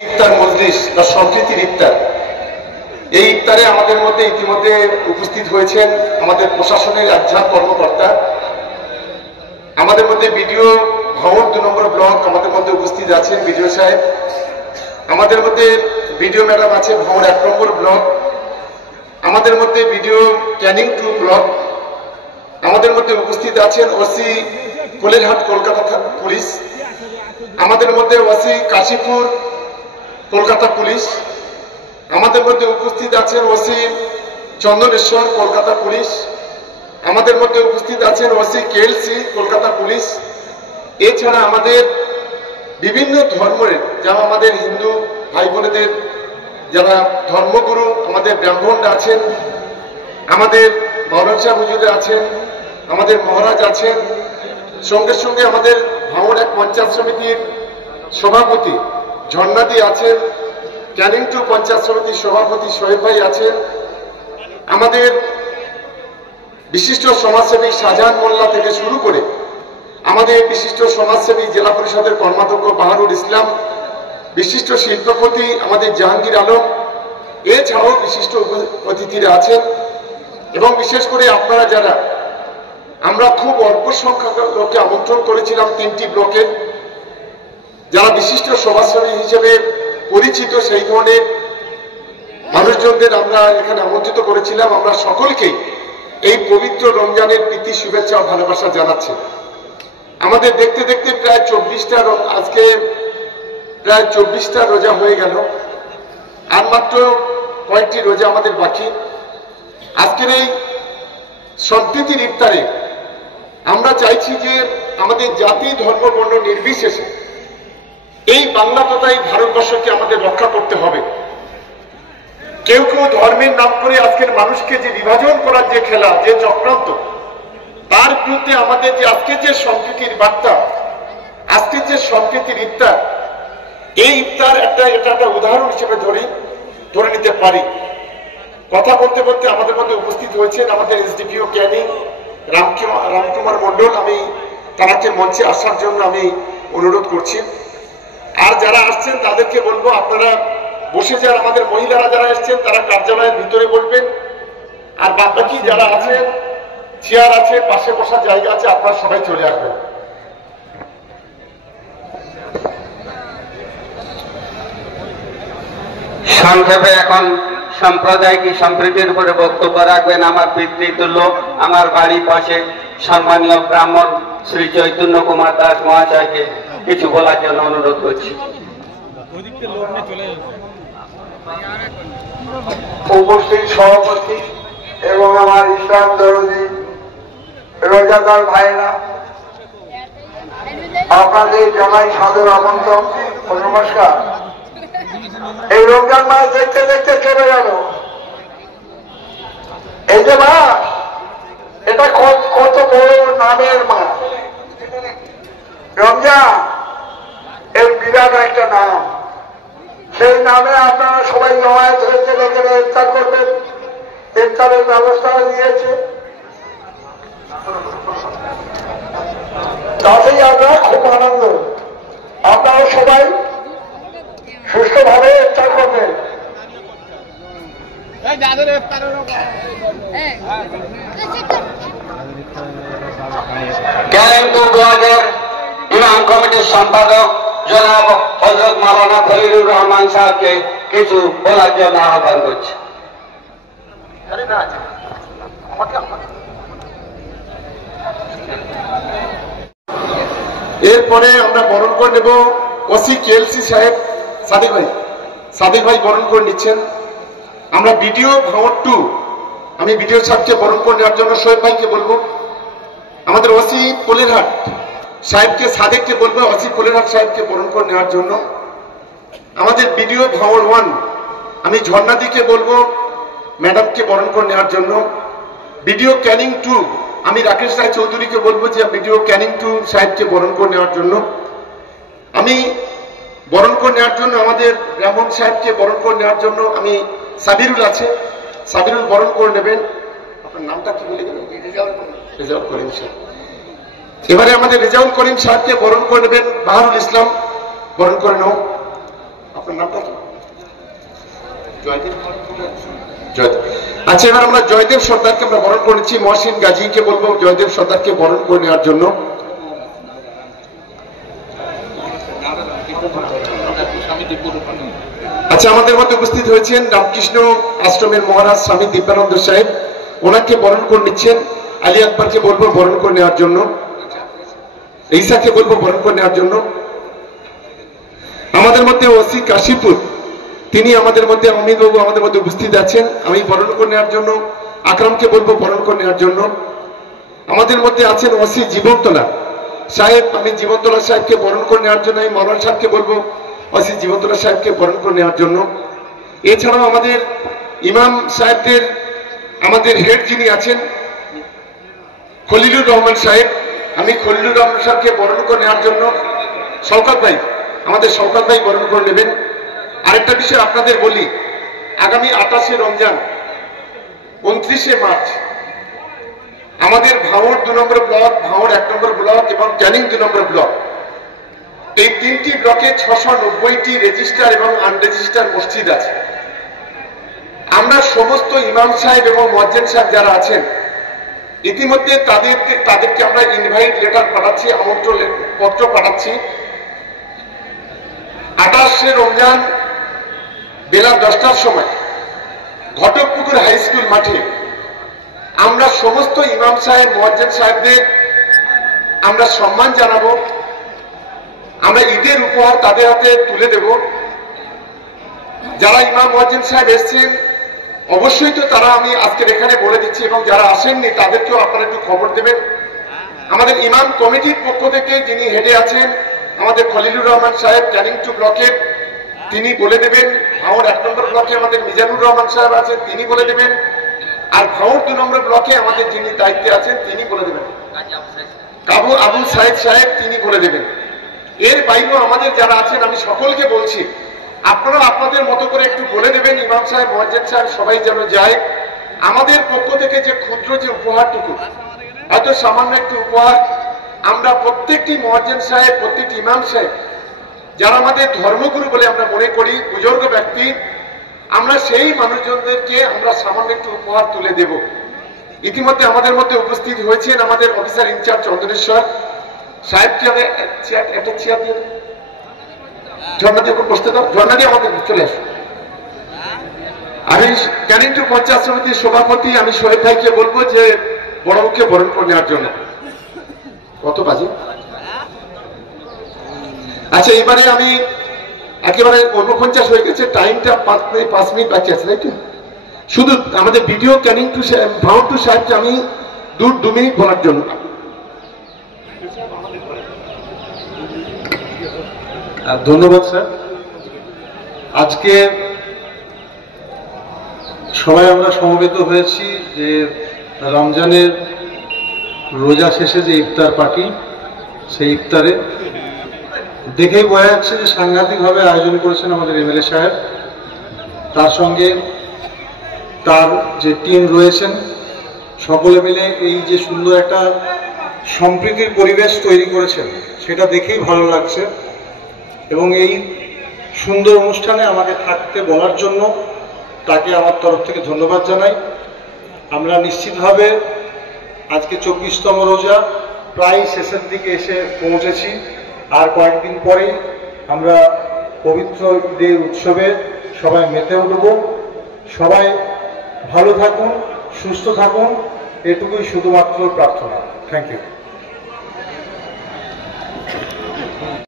ইফতার মজলিস বা সম্প্রীতির ইফতার, এই ইফতারে আমাদের মধ্যে ইতিমধ্যে উপস্থিত হয়েছেন আমাদের প্রশাসনের একজন কর্মকর্তা, আমাদের মধ্যে বিডিও ভবন 2 নম্বর ব্লক আমাদের মধ্যে উপস্থিত আছেন বিডিও সাহেব, আমাদের মধ্যে বিডিও ম্যাডাম আছে ভবন 1 নম্বর ব্লক, আমাদের মধ্যে বিডিও ক্যানিং 2 ব্লক, আমাদের মধ্যে উপস্থিত আছেন ওসি কোলেরহাট কলকাতা পুলিশ, আমাদের মধ্যে ওসি কাশীপুর কলকাতা পুলিশ, আমাদের মধ্যে উপস্থিত আছেন ওসি চন্দনেশ্বর কলকাতা পুলিশ, আমাদের মধ্যে উপস্থিত আছেন ওসি কেএলসি কলকাতা পুলিশ। এছাড়া আমাদের বিভিন্ন ধর্মের, যেমন আমাদের হিন্দু ভাই বোনেদের যারা ধর্মগুরু আমাদের ব্রাহ্মণরা আছেন, আমাদের মৌলানা সাহেব হুজুর আছেন, আমাদের মহারাজ আছেন, সঙ্গে সঙ্গে আমাদের ভাঙড় 1 পঞ্চায়েত সমিতির সভাপতি ঝর্ণাদি আছেন, ক্যানিং 2 পঞ্চায়েত সমিতির সভাপতি সোহেব ভাই আছেন, আমাদের বিশিষ্ট সমাজসেবী শাহজাহান মোল্লা থেকে শুরু করে আমাদের বিশিষ্ট সমাজসেবী জেলা পরিষদের কর্মাধ্যক্ষ বাহারুল ইসলাম, বিশিষ্ট শিল্পপতি আমাদের জাহাঙ্গীর আলম, এছাড়াও বিশিষ্ট অতিথিরা আছেন। এবং বিশেষ করে আপনারা যারা, আমরা খুব অল্প সংখ্যক লোককে আমন্ত্রণ করেছিলাম 3টি ব্লকের, যারা বিশিষ্ট সমাজসেবী হিসেবে পরিচিত সেই ধরনের মানুষজনদের আমরা এখানে আমন্ত্রিত করেছিলাম। আমরা সকলকেই এই পবিত্র রমজানের প্রীতি শুভেচ্ছা ও ভালোবাসা জানাচ্ছি। আমাদের দেখতে দেখতে প্রায় 24টা, আজকে প্রায় 24টা রোজা হয়ে গেল, আর মাত্র কয়েকটি রোজা আমাদের বাকি। আজকের এই সম্প্রীতির ইফতারে আমরা চাইছি যে আমাদের জাতি ধর্ম বর্ণ নির্বিশেষে এই বাংলা তথা এই ভারতবর্ষকে আমাদের রক্ষা করতে হবে। কেউ কেউ ধর্মের নাম করে আজকের মানুষকে যে বিভাজন করার যে খেলা, যে চক্রান্ত, তার বিরুদ্ধে আমাদের যে আজকে যে সম্প্রীতির বার্তা, আজকে যে সম্প্রীতির ইফতার, এই ইফতার এটা একটা উদাহরণ হিসেবে ধরে নিতে পারি। কথা বলতে বলতে আমাদের মধ্যে উপস্থিত হয়েছেন আমাদের এসডিপিও ক্যানিং রামকুমার মন্ডল, আমি তাকে মঞ্চে আসার জন্য আমি অনুরোধ করছি। আর যারা আসছেন তাদেরকে বলবো, আপনারা বসে যান, আমাদের মহিলারা যারা এসছেন তারা কার্যালয়ের ভিতরে বসবেন, আর বাকি যারা আছেন চেয়ার আছে, পাশে বসার জায়গা আছে, আপনারা সবাই চলে আসবেন। সংক্ষেপে এখন সাম্প্রদায়িক সম্প্রীতির উপরে বক্তব্য রাখবেন আমার পিতৃতুল্য, আমার বাড়ির পাশে সম্মানীয় ব্রাহ্মণ শ্রী চৈতন্য কুমার দাস মহাশয়কে কিছু বলার জন্য অনুরোধ করছি। উপস্থিত সভাপতি এবং আমার ইসলাম দরদি রোজাদার ভাইরা, আপনাদের জানাই সাদর আমন্ত্রণ ও নমস্কার। এই রমজান মাস দেখতে দেখতে চলে গেল। এই যে মাস, এটা কত বড় নামের মাস। রমজান এর বিরাট একটা নাম। সেই নামে আপনারা সবাই জমায়েত হয়েছে, লোকেরা ইফতার করবেন, ইফতারের ব্যবস্থা দিয়েছে। তাতেই আমরা খুব আনন্দ। আপনারা সবাই সুস্থভাবে ইফতার করবেন। ক্যানিং 2 ব্লকের ইমাম কমিটির সম্পাদক জনাব হযরত মাওলানা খলিলুর রহমান সাহেবকে কিছু বলার জন্য আহ্বান করছি। এরপরে আমরা বরণ করে নেব ওসি কেএলসি সাহেব সাদিক ভাই বরণ করে নিচ্ছেন। আমরা বিডিও ভাঙড় 2, আমি বিডিও সাহেবকে বরণ করে নেওয়ার জন্য সোহেব ভাইকে বলবো। আমাদের ওসি কোলেরহাট সাহেবকে সাদেককে বলবো ওসি কোলেরহাট সাহেবকে বরণ করে নেওয়ার জন্য। আমাদের বিডিও ভাঙড় 1 আমি ঝর্ণাদিকে বলবো ম্যাডামকে বরণ করে নেওয়ার জন্য। বিডিও ক্যানিং 2 আমি রাকেশ রায় চৌধুরীকে বলবো যে বিডিও ক্যানিং 2 সাহেবকে বরণ করে নেওয়ার জন্য। আমি বরণ করে নেওয়ার জন্য আমাদের ব্রাহ্মণ সাহেবকে বরণ করে নেওয়ার জন্য আমি সাবিরুল আছে, সাবিরুল বরণ করে নেবেন। আপনার নামটা কি বলে গেলেন? রেজাউল করিম সাহেব। এবারে আমাদের রেজাউল করিম সাহেবকে বরণ করে নেবেন বাহারুল ইসলাম, বরণ করে নাও। আপনার নামটা কি? জয়দেব। জয়দেব। আচ্ছা, এবার আমরা জয়দেব সর্দারকে আমরা বরণ করেছি। মহসিন গাজীকে বলবো জয়দেব সর্দারকে বরণ করে নেওয়ার জন্য। আচ্ছা, আমাদের মধ্যে উপস্থিত হয়েছেন রামকৃষ্ণ আশ্রমের মহারাজ স্বামী দিব্যানন্দ সাহেব, ওনাকে বরণ করে নিচ্ছেন। আলী আকবরকে বলবো বরণ করে নেওয়ার জন্য। ঈসাকে বলবো বরণ করে নেওয়ার জন্য। আমাদের মধ্যে ওসি কাশীপুর, তিনি আমাদের মধ্যে, অমিত বাবু আমাদের মধ্যে উপস্থিত আছেন, আমি বরণ করে নেওয়ার জন্য। আকরামকে বলবো বরণ করে নেওয়ার জন্য। আমাদের মধ্যে আছেন ওসি জীবনতলা সাহেব, আমি জীবনতলা সাহেবকে বরণ করে নেওয়ার জন্য। আমি মনোহর সাহেবকে বলবো ওসি জীবনতলা সাহেবকে বরণ করে নেওয়ার জন্য। এছাড়াও আমাদের ইমাম সাহেবদের আমাদের হেড যিনি আছেন খলিলুর রহমান সাহেব, আমি খলিলুর রহমান সাহেবকে বরণ করে নেওয়ার জন্য। শওকত ভাই, আমাদের শওকত ভাই বরণ করে নেবেন। আরেকটা বিষয় আপনাদের বলি, আগামী 28শে রমজান, 29শে মার্চ আমাদের ভাঙড় 2 নম্বর ব্লক, ভাঙড় 1 নম্বর ব্লক এবং ক্যানিং 2 নম্বর ব্লক, এই 3টি ব্লকে 690টি রেজিস্টার এবং আনরেজিস্টার মসজিদ আছে। আমরা সমস্ত ইমাম সাহেব এবং মুয়াজ্জিন সাহেব যারা আছেন, ইতিমধ্যে তাদেরকে আমরা ইনভাইট লেটার পাঠাচ্ছি, আমন্ত্রণ পত্র পাঠাচ্ছি। 28শে রমজান বেলা 10টার সময় ঘটকপুকুর হাই স্কুল মাঠে আমরা সমস্ত ইমাম সাহেব মুয়াজ্জিন সাহেবদের আমরা সম্মান জানাবো। আমরা ঈদের উপহার তাদের হাতে তুলে দেব। যারা ইমাম মুয়াজ্জিন সাহেব এসেছেন অবশ্যই তো তারা আমি আজকের এখানে বলে দিচ্ছি, এবং যারা আসেননি তাদেরকেও আপনারা একটু খবর দেবেন। আমাদের ইমাম কমিটির পক্ষ থেকে যিনি হেডে আছেন আমাদের খলিলুর রহমান সাহেব ক্যানিং 2 ব্লকের, তিনি বলে দেবেন। ভাঙড় 1 নম্বর ব্লকে আমাদের মিজানুর রহমান সাহেব আছেন, তিনি বলে দেবেন। আর ভাঙড় 2 নম্বর ব্লকে আমাদের যিনি দায়িত্বে আছেন তিনি বলে দেবেন, আবুল সাহেব সাহেব, তিনি বলে দেবেন। এর বাইরেও আমাদের যারা আছেন আমি সকলকে বলছি, আপনারা আপনাদের মতো করে একটু বলে দেবেন। ইমাম সাহেব মুয়াজ্জিন সাহেব সবাই যেন যায়। আমাদের পক্ষ থেকে যে ক্ষুদ্র যে উপহারটুকু, হয়তো সামান্য একটু উপহার, আমরা প্রত্যেকটি মুয়াজ্জিন সাহেব, প্রত্যেকটি ইমাম সাহেব যারা আমাদের ধর্মগুরু বলে আমরা মনে করি, বুজুর্গ ব্যক্তি, আমরা সেই মানুষজনদেরকে আমরা সামান্য একটু উপহার তুলে দেব। ইতিমধ্যে আমাদের মধ্যে উপস্থিত হয়েছেন আমাদের অফিসার ইনচার্জ চন্দনেশ্বর সাহেবকে আমি একটা চেয়ার দিয়ে ঝর্ণা দিয়ে বসতে দাও, ঝর্ণা দিয়ে আমাদের চলে আসো। আমি ক্যানিং 2 পঞ্চায়েত সমিতির সভাপতি, আমি শোয়েব ভাইকে বলবো যে বড়কে বরণ করে নেওয়ার জন্য। কত বাজে? আচ্ছা, এবারে আমি একেবারে 49 হয়ে গেছে, টাইমটা 5 মিনিট বাকি আছে, তাই তো? শুধু আমাদের ভিডিও ক্যানিং 2 ভাঙড় 2 সাহেবকে আমি 2 মিনিট বলার জন্য। ধন্যবাদ স্যার। আজকে সবাই আমরা সমবেত হয়েছি যে রমজানের রোজা শেষে যে ইফতার পার্টি, সেই ইফতারে দেখেই বোঝা যাচ্ছে যে সাংঘাতিকভাবে আয়োজন করেছেন আমাদের এমএলএ সাহেব। তার সঙ্গে তার যে টিম রয়েছেন, সকলে মিলে এই যে সুন্দর একটা সম্প্রীতির পরিবেশ তৈরি করেছেন, সেটা দেখেই ভালো লাগছে। এবং এই সুন্দর অনুষ্ঠানে আমাকে থাকতে বলার জন্য তাকে আমার তরফ থেকে ধন্যবাদ জানাই। আমরা নিশ্চিতভাবে আজকে 24তম রোজা প্রায় শেষের দিকে এসে পৌঁছেছি। আর কয়েকদিন পরেই আমরা পবিত্র ঈদের উৎসবে সবাই মেতে উঠব। সবাই ভালো থাকুন, সুস্থ থাকুন, এটুকুই শুধুমাত্র প্রার্থনা। Thank you.